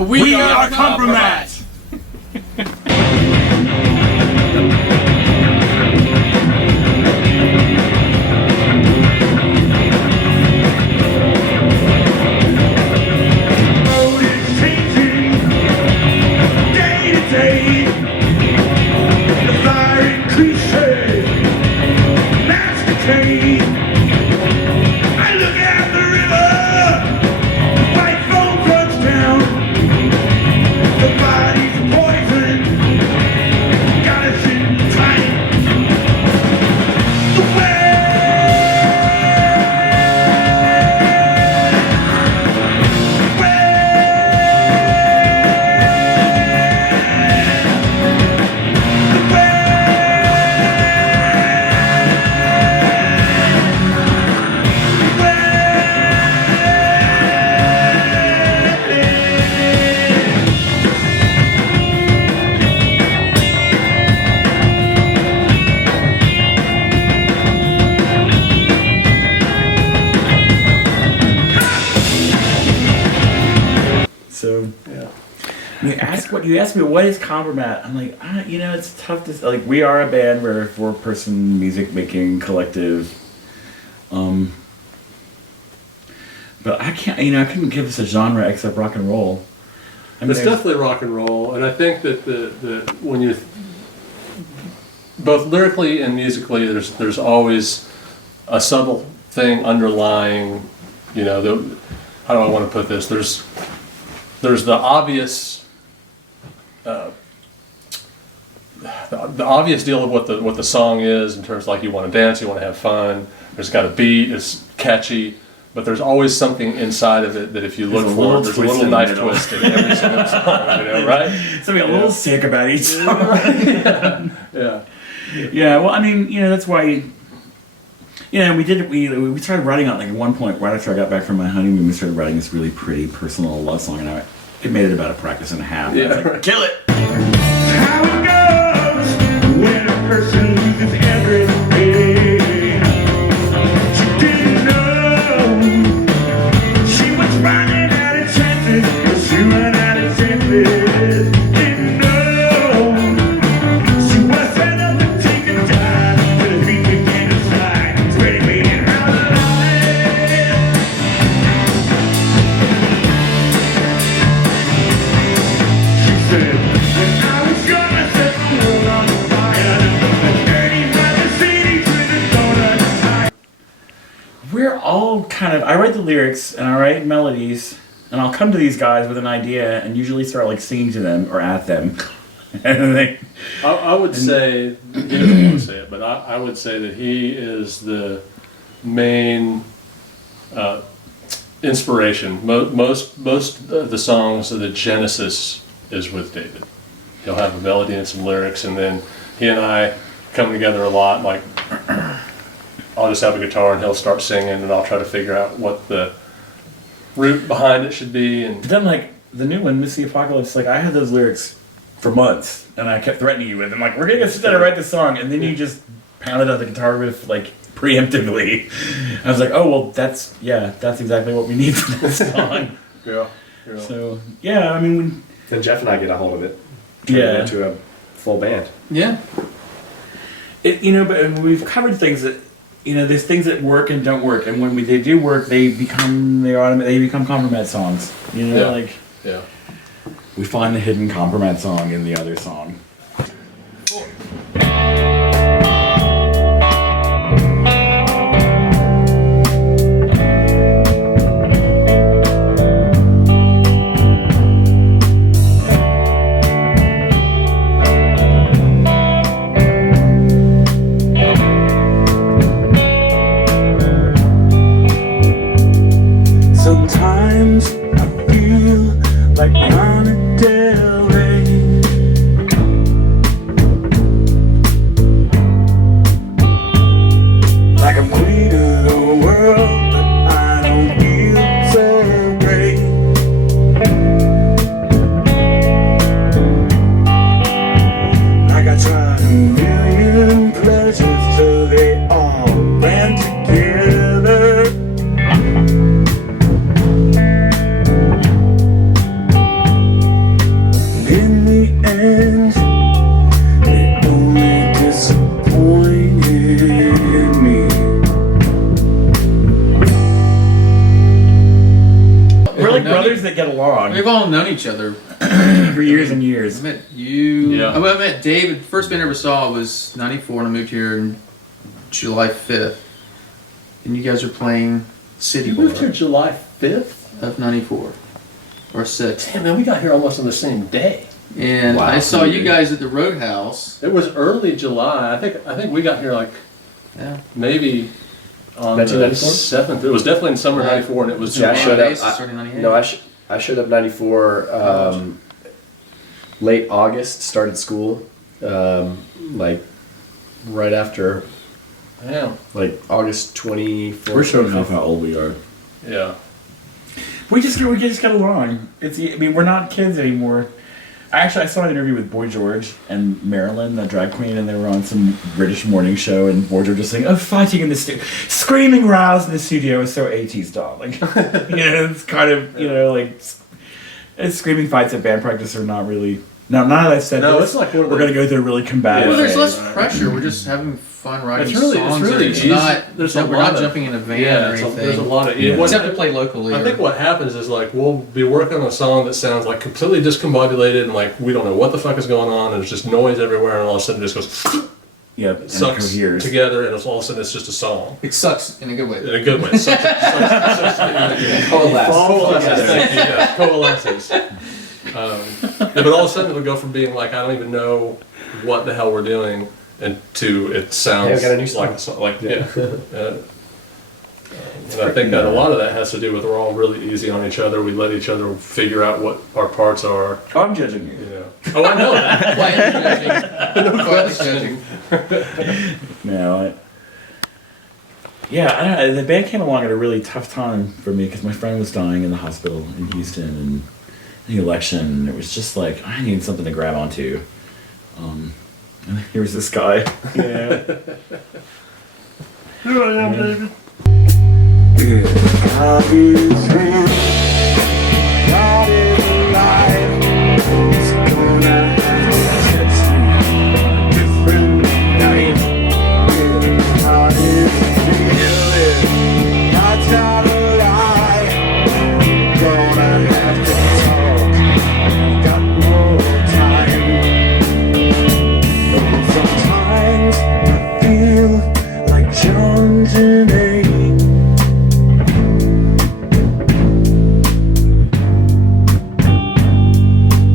We are Kompromat! So, yeah. You asked me what is Kompromat. I'm like, it's tough to like. We are a band. We're a 4-person music making collective. But I can't. I couldn't give us a genre except rock and roll. It's definitely rock and roll, and I think that the when you both lyrically and musically, there's always a subtle thing underlying. How do I want to put this? There's the obvious, the obvious deal of what the song is in terms of like you want to dance, you want to have fun. There's got a beat, it's catchy, but there's always something inside of it that if you look for it, there's a little knife twist in every single song, right? Something a little sick about each song. Yeah. Yeah. Well, that's why. We started writing on, like, at one point, right after I got back from my honeymoon, we started writing this really pretty personal love song, and it made it about a practice and a half. Yeah, I was like, kill it! How it goes when a person loses everything. She didn't know she was running out of chances, but she ran out of chances. Didn't know she was set up to take a dive till the feet began to slide. Ready, waiting out of life. She said, when I was gonna set the world on fire, dirty mother city with a donut tie. We're all kind of, I write the lyrics, and I write melodies, and I'll come to these guys with an idea, and usually start, like, singing to them, or at them. And they, I would say, he doesn't want to say it, but I would say that he is the main inspiration. Most of the songs, the genesis is with David. He'll have a melody and some lyrics, and then he and I come together a lot. Like, I'll just have a guitar and he'll start singing, and I'll try to figure out what the root behind it should be. And then, like, the new one, Miss the Apocalypse, like, I had those lyrics for months, and I kept threatening you with them, like, we're gonna sit down and write this song, and then you just pounded out the guitar riff, like, preemptively. I was like, oh, well, that's exactly what we need for this song. yeah. So, yeah, when... Then Jeff and I get a hold of it. Turn it into a full band. Yeah. But we've covered things that, there's things that work and don't work, and when they do work, they become Kompromat songs. Yeah. We find the hidden Kompromat song in the other song. Sometimes I feel like Lana Del Rey. kids that get along We've all known each other. for years and I years. met you. Yeah. I met David. The first band I ever saw was '94, and I moved here in July 5th. And you guys were playing City You Bar moved here July 5th? of '94 or '6. Damn, man, we got here almost on the same day. And Wow. I saw you guys at the Roadhouse. It was early July. I think we got here like Yeah. maybe on the 1994? 7th. It was definitely in summer '94, and it was Yeah, I July. showed up. Basis, starting 98. No, I showed up '94, late August. Started school, like right after, Yeah. like August 24th. We're showing off how old we are. Yeah. We just get along. I mean, we're not kids anymore. I saw an interview with Boy George and Marilyn, the drag queen, and they were on some British morning show, and Boy George was saying, "Oh, fighting in the studio, screaming rows in the studio is so 80s doll." Like, it's kind of, screaming fights at band practice are not really. Now, now that I've said No, this, it's like one of we're the- going to go through a really combative. Well, there's phase. less pressure. We're just having fun writing It's really songs. easy. Not, There's we're a not lot of- jumping in a van Yeah, or anything. there's a lot of. Yeah. What- Except to play locally. I think what happens is like we'll be working on a song that sounds like completely discombobulated and like we don't know what the fuck is going on and there's just noise everywhere and all of a sudden it just goes Yep, and sucks coheres. together and all of a sudden it's just a song it sucks in a good way. in a good way. Sucks coalesces. Thank you. Yeah, coalesces. But all of a sudden it'll go from being like I don't even know what the hell we're doing and to it sounds Hey, we got a new song. like a song. Like yeah. And I think that a lot of that has to do with we're all really easy on each other. We let each other figure out what our parts are. Oh, I'm judging you. Yeah. Oh, I know that. Quietly judging. No, I don't know. The band came along at a really tough time for me because my friend was dying in the hospital in Houston and the election. And it was just like, I needed something to grab onto. And here was this guy. Yeah. Here I am, David. God is real. God is alive. It's gonna have to touch me a different night. Yeah, God is real. God's not a lie. Gonna have to talk. Got more time. Sometimes I feel like John Janae.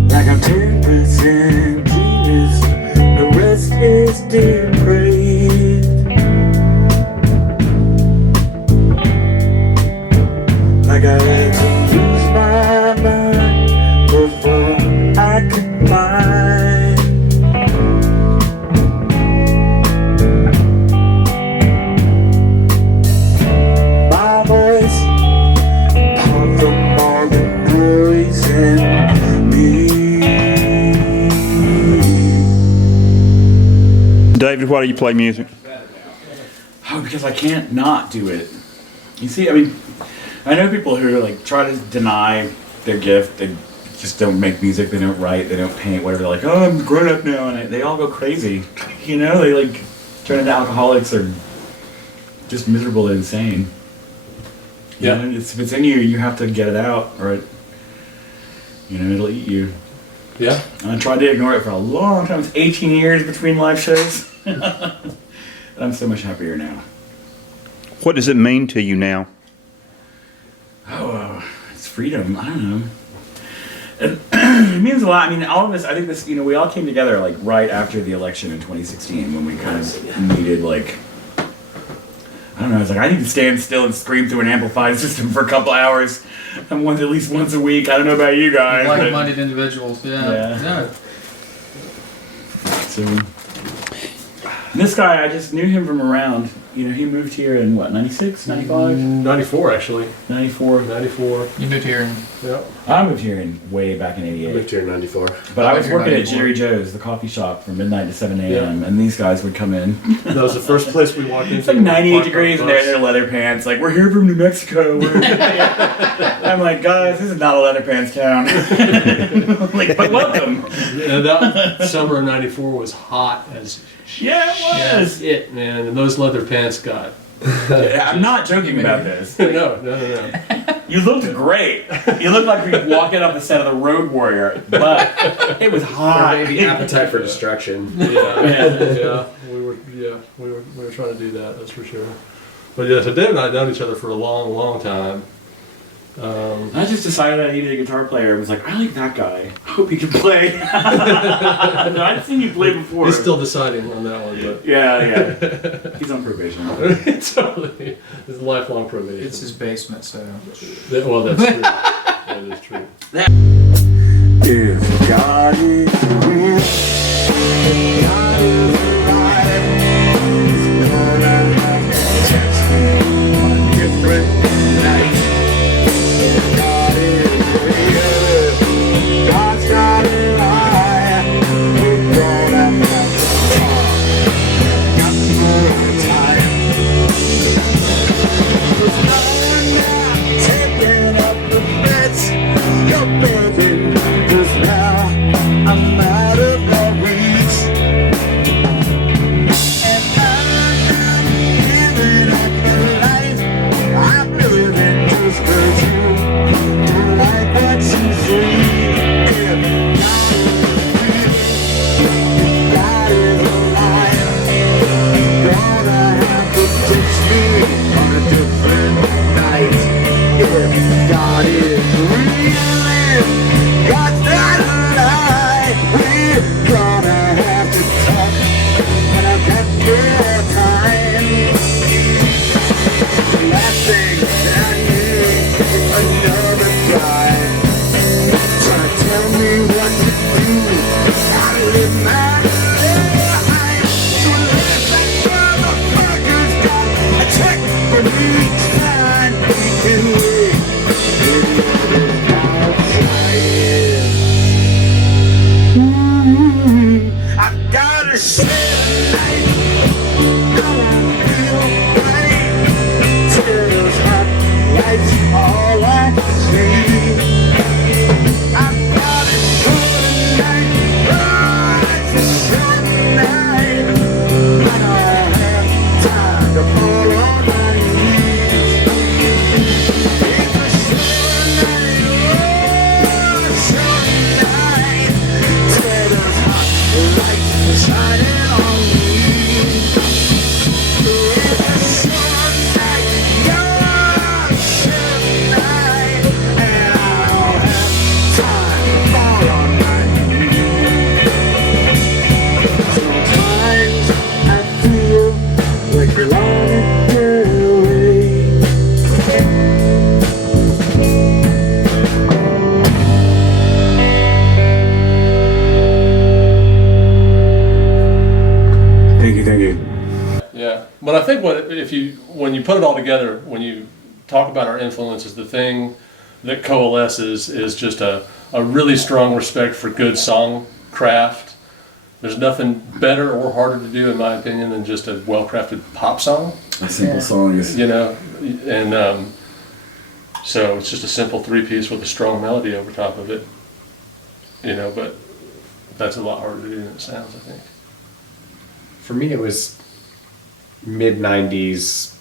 Like I'm 10% genius, the rest is depraved. Like I had to lose my mind before I could find. My voice, apart from all the noise in me. David, why do you play music? Oh, because I can't not do it. You see, I mean, I know people who like try to deny their gift. They just don't make music. They don't write. They don't paint. Whatever. They're like, oh, I'm grown up now, and they all go crazy. You know, they like turn into alcoholics or just miserable and insane. You Yeah. know, if it's in you, you have to get it out, or it'll eat you. Yeah. And I tried to ignore it for a long time. It's 18 years between live shows. And I'm so much happier now. What does it mean to you now? Oh, it's freedom. I don't know. It means a lot. I mean, all of us, I think this, we all came together like right after the election in 2016 when we kind of needed like, I don't know, it's like I need to stand still and scream through an amplified system for a couple hours and at least once a week. I don't know about you guys. but- Like-minded individuals. Yeah. Yeah. So, this guy, I just knew him from around. He moved here in what, 96, 95, 94 actually. 94. 94. You moved here and Yeah. I moved here in way back in I 88. moved here in '94. But I was here in working at 94. Jerry Joe's, the coffee shop, from midnight to 7 a.m. And these guys would come in. That was the first place we walked into. It's like 98 degrees and they're in their leather pants. Like, we're here from New Mexico. I'm like, guys, this is not a leather pants town. Like, but welcome. And that summer of '94 was hot as Yeah, it was. it, man. And those leather pants got. Yeah, I'm not joking about this. No. You looked great. You looked like you were walking up the set of The Road Warrior, but it was Or hot. maybe Appetite for Destruction. Yeah, we were trying to do that. That's for sure. But yeah, so Dave and I had known each other for a long, long time. I just decided I needed a guitar player. I was like, I like that guy. I hope he can play. I've seen you play before. He's still deciding on that one, but Yeah. He's on probation. totally, it's lifelong probation. It's his basement, so. Well, that's true. That is true. If God is real, God is alive. He's gonna have to touch me on a different night. If God is real, God's not alive. We're gonna have to talk. Got more time. 'Cause now we're not taking up the threats you're begging. 'Cause now I'm out of my reach, and I'm not living up the life I'm living just 'cause you don't like what you see. If God is alive, you're gonna have to teach me on a different night. If God is real, God's not alive. We're gonna have to talk when I've got more time. The last thing that I need is another guy trying to tell me what to do. I live my life. So let that motherfucker's got a check for me. Time he can wait. I gotta share the night. I won't feel right. Tears, hot lights, all I see. I gotta share the night. Oh, it's a short night. I don't have time to fall on my knees. It's a short night. Oh, a short night. Tears, hot lights shining on me. It's a short night. Oh, a short night. And I don't have time to fall on my knees. Sometimes I feel like we're long to get away. Thank you. Yeah, but I think when you put it all together, when you talk about our influences, the thing that coalesces is just a really strong respect for good song craft. There's nothing better or harder to do, in my opinion, than just a well-crafted pop song. A simple song is. You know, and so it's just a simple three-piece with a strong melody over top of it. You know, but that's a lot harder to do than it sounds, I think. For me, it was mid-90s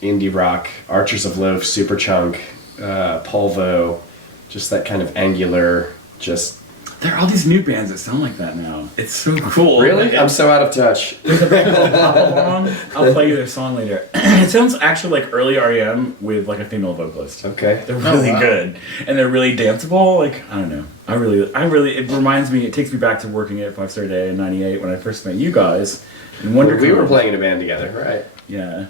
indie rock, Archers of Loaf, Superchunk, Polvo, just that kind of angular, just... There are all these new bands that sound like that now. It's so cool. Really? I'm so out of touch. There's a band called Pop Along. I'll play you their song later. It sounds actually like early REM with like a female vocalist. Okay. They're really good. And they're really danceable. Like, I don't know. I really, it reminds me, it takes me back to working at 5 Star Day in 98 when I first met you guys. And We were playing in a band together, right? Yeah.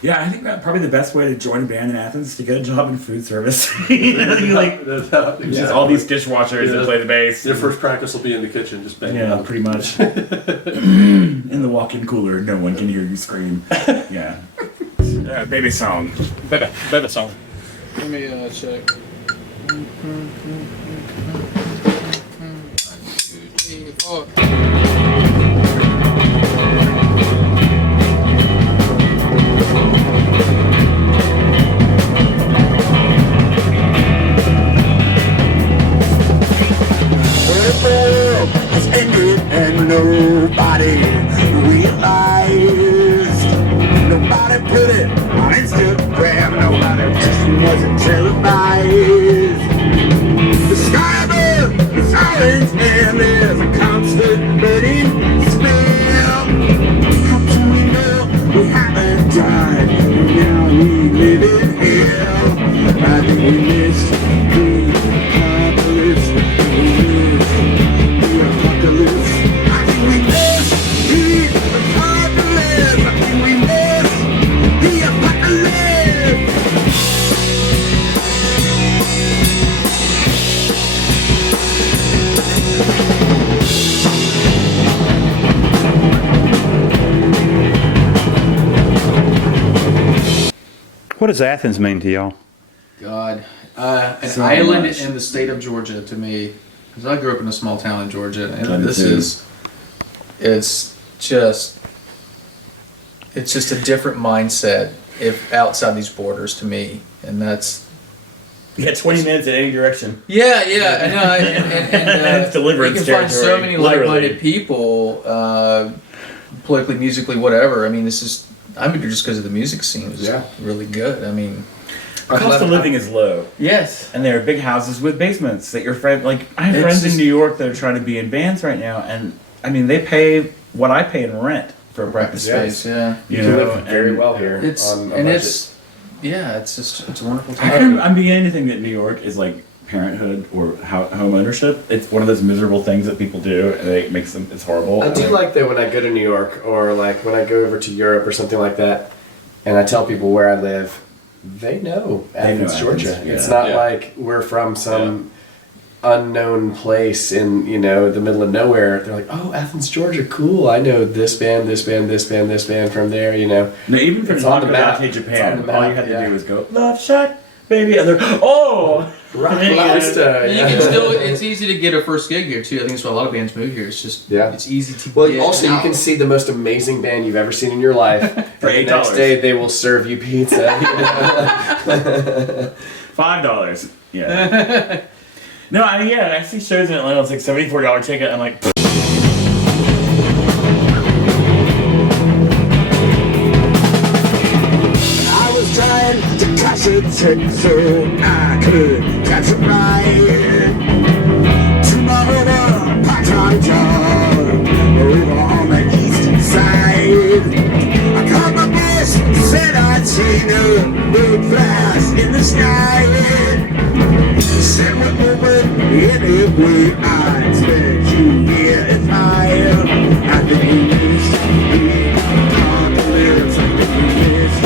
Yeah, I think that probably the best way to join a band in Athens is to get a job in food service. You like, just all these dishwashers that play the bass. Your first practice will be in the kitchen, just banging Yeah, out. pretty much. In the walk-in cooler, no one can hear you scream. Yeah. Baby song. Baby song. Let me check. 1, 2, 3, 4. The world has ended and nobody realized. Nobody put it on Instagram. light, and now we live in hell. I think we missed the apocalypse. The apocalypse. I think we missed the apocalypse. I think we missed the apocalypse. What does Athens mean to y'all? God, an So island much. in the state of Georgia to me, because I grew up in a small town in Georgia, and I did this too. it's just a different mindset if outside these borders to me, and that's You got 20 minutes in any direction. yeah, I know, and It's deliverance you can find so territory, many literally. like-minded people, politically, musically, whatever. I mean, I moved here just because of the music scene. It was Yeah. really good. I mean, The cost of living is low. yes. And there are big houses with basements that your friend, like, I have It's friends just- in New York that are trying to be in bands right now, and I mean, they pay what I pay in rent for a practice Space, space. yeah. You You can know, live very and well here. It's on a and budget. it's a wonderful I time. mean, anything that New York is like parenthood or home ownership. It's one of those miserable things that people do, and it makes them. It's horrible. I do like that when I go to New York or like when I go over to Europe or something like that, and I tell people where I live, they know Athens, Athens, Georgia. yeah. It's not Yeah. like we're from some unknown place in the middle of nowhere. They're like, oh, Athens, Georgia, cool. I know this band, this band, this band, this band from there. No, even from It's on the map. Dante, It's Japan, on the all map, you had to yeah. do was go Love Shack, baby, and they're oh. Rock And then you gotta- Lobster, And yeah. you can still. It's easy to get a first gig here too. I think that's why a lot of bands move here. It's just it's easy to. Well, get also you out. can see the most amazing band you've ever seen in your life. For and the $8. next day they will serve you pizza. $5. Yeah. No, I see shows in Atlanta. It's like $74 ticket. I'm like, I was trying to catch a tick so I could catch a ride to my other part-time job over on the east side. I called my boss, said I'd seen a big flash in the sky. Said we're open anyway, I expect you here and higher. I think we missed the apocalypse. I think we missed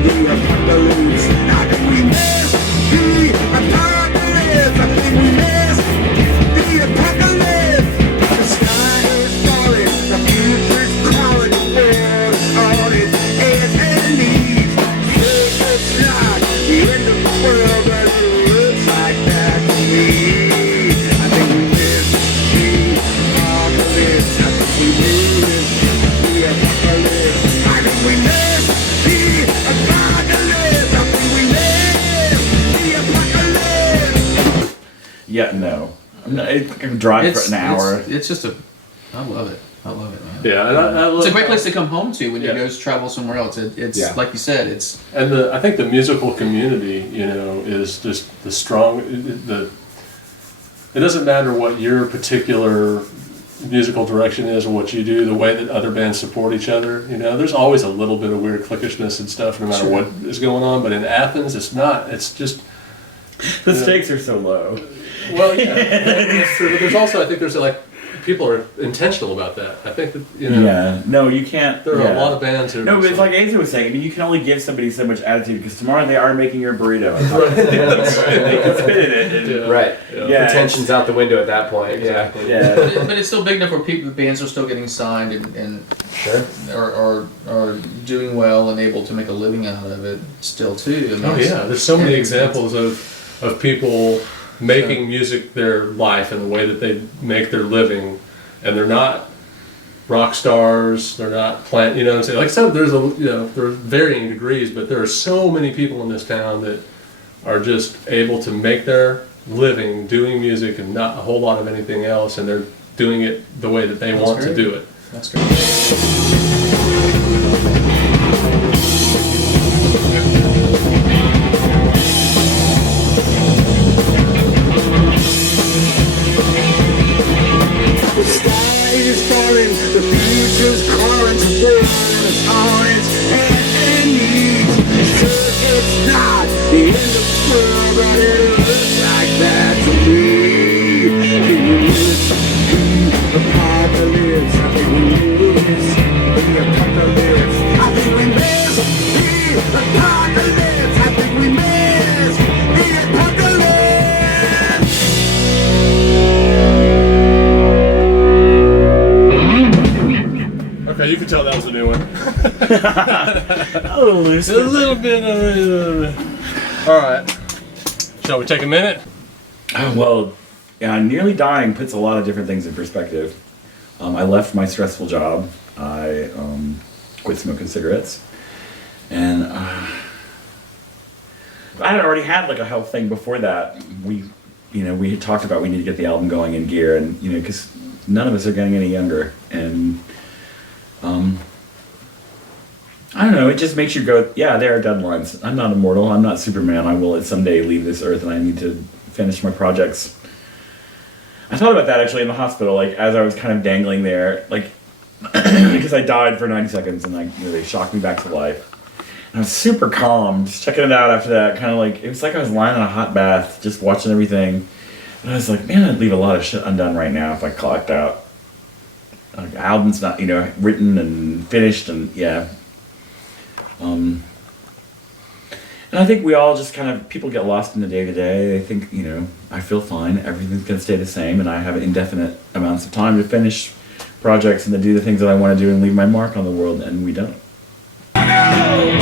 the apocalypse. I think we missed the apocalypse. I think we missed the apocalypse. The sky is falling, the future's crawling, the world is on its hands and knees. It's not the end of the world, but it looks like that to me. I think we missed the apocalypse. I think we missed the apocalypse. I think we missed the apocalypse. I think we missed the apocalypse. yeah, no. I can drive for an hour. It's just a. I love it. I love it, man. Yeah, and I love It's a great place to come home to when Yeah. you go travel somewhere else. It's Yeah. like you said. It's And I think the musical community, is just the strong. It doesn't matter what your particular musical direction is or what you do. The way that other bands support each other, there's always a little bit of weird cliquishness and stuff, no matter what is going on. But in Athens, it's not. It's just The stakes are so low. well, yeah. That's true. But there's also, I think, there's like people are intentional about that. I think that Yeah. No, you can't. there are yeah. a lot of bands who. No, but it's like Asa was saying. I mean, you can only give somebody so much attitude because tomorrow they are making your burrito. They can spit in it. And, Yeah. Right. Yeah. Pretension's out the window at that point. Exactly. Yeah. but it's still big enough where people, the bands are still getting signed and Sure. are doing well and able to make a living out of it still too. I mean, Oh yeah, there's so many examples of people making music their life and the way that they make their living, and they're not rock stars. They're not plant. You know what I'm saying? Like so, there's there are varying degrees, but there are so many people in this town that are just able to make their living doing music and not a whole lot of anything else, and they're doing it the way that they want to great. do it. That's great. The sky is falling, the future's calling to war. It's on its hands and knees. Apocalypse, I think we missed the apocalypse. Okay, you can tell that was a new one. Oh, loose. A little bit. All right. Shall we take a minute? Oh, well, yeah, nearly dying puts a lot of different things in perspective. I left my stressful job. I quit smoking cigarettes, and I had already had like a health thing before that. We had talked about we need to get the album going in gear, and because none of us are getting any younger, and I don't know. It just makes you go, yeah, there are deadlines. I'm not immortal. I'm not Superman. I will someday leave this earth, and I need to finish my projects. I thought about that actually in the hospital, like as I was kind of dangling there, like because I died for 90 seconds, and like they shocked me back to life. And I was super calm, just checking it out after that. Kind of like it was like I was lying in a hot bath, just watching everything. And I was like, man, I'd leave a lot of shit undone right now if I clocked out. Like, album's not written and finished, and yeah. And I think we all just kind of, people get lost in the day-to-day. They think, I feel fine, everything's going to stay the same, and I have indefinite amounts of time to finish projects and to do the things that I want to do and leave my mark on the world, and we don't. Oh,